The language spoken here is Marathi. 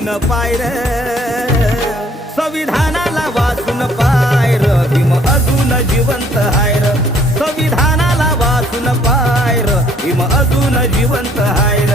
टेकून पायर संविधानाला वाचून पायर भीम अजून जिवंत हायर संविधानाला वाचून पायर भीम अजून जिवंत हायर